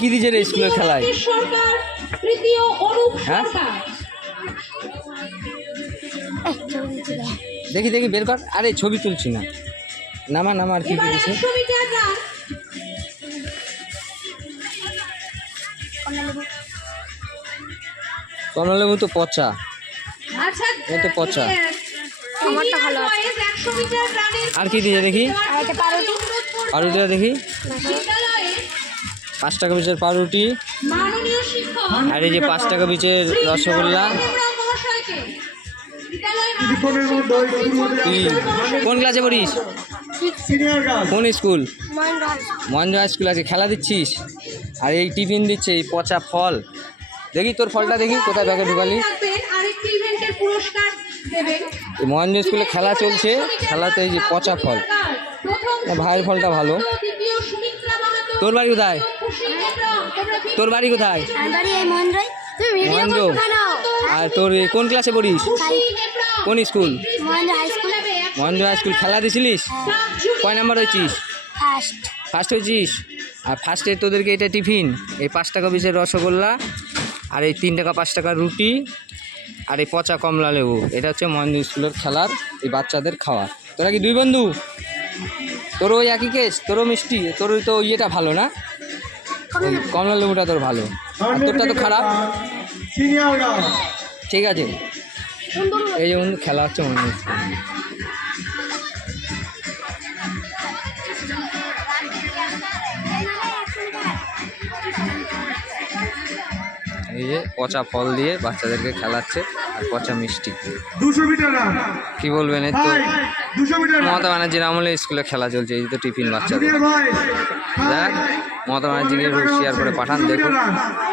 কি দিয়েছে রে স্কুলের খেলায়? হ্যাঁ দেখি দেখি বের কর। আরে ছবি তুলছি না, নামা নামা। আর কি কি দিছে? কমলালেবু তো পচা, এ তো পচা। আর কি দিয়েছে দেখি? পাউরুটিটা দেখি। 5 টাকা পিসের পাউরুটি, আর এই যে 5 টাকা পিসের রসগোল্লা। কোন ক্লাসে পড়িস? কোন স্কুল? মহেন্দ্র হাই স্কুল আছে। খেলা দিচ্ছিস আর এই টিফিন দিচ্ছে, এই পচা ফল। দেখি তোর ফলটা দেখি, কোথায় ব্যাগে ঢুকালি? মহেন্দ্র স্কুলে খেলা চলছে, খেলাতে এই যে পচা ফল। ভাইয়ের ফলটা ভালো। তোর বাড়ি কোথায়? তোর বাড়ি কোথায়? মহেন্দ্র। আর তোর কোন ক্লাসে পড়িস? কোন স্কুল? Mahendra high school. খেলা দিছিলিস? কয় নাম্বার হয়েছিস? ফার্স্ট হয়েছিস। আর ফার্স্টে তোদেরকে এটা টিফিন, এই 5 টাকা পিসের রসগোল্লা, আর এই 3 টাকা 5 টাকার রুটি, আর এই পচা কমলা লেবু। এটা হচ্ছে মহেন্দ্র স্কুলের খেলার এই বাচ্চাদের খাওয়া। তোরা কি 2 বন্ধু? তোর ওই একই কেস? তোরও মিষ্টি? তোর ওই তো ইয়েটা ভালো না, কমলা লেবুটা তোর ভালো, আর তোরটা তো খারাপ। ঠিক আছে, এই যেমন খেলা হচ্ছে মহেন্দ্র স্কুল। এই যে পচা ফল দিয়ে বাচ্চাদেরকে খেলাচ্ছে, আর পচা মিষ্টি। কি বলবেন? এই তো মমতা ব্যানার্জির আমলে স্কুলে খেলা চলছে। এই তো টিফিন বাচ্চাদের। দেখ, মমতা ব্যানার্জিকে শেয়ার করে পাঠান, দেখুন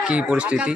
কি পরিস্থিতি।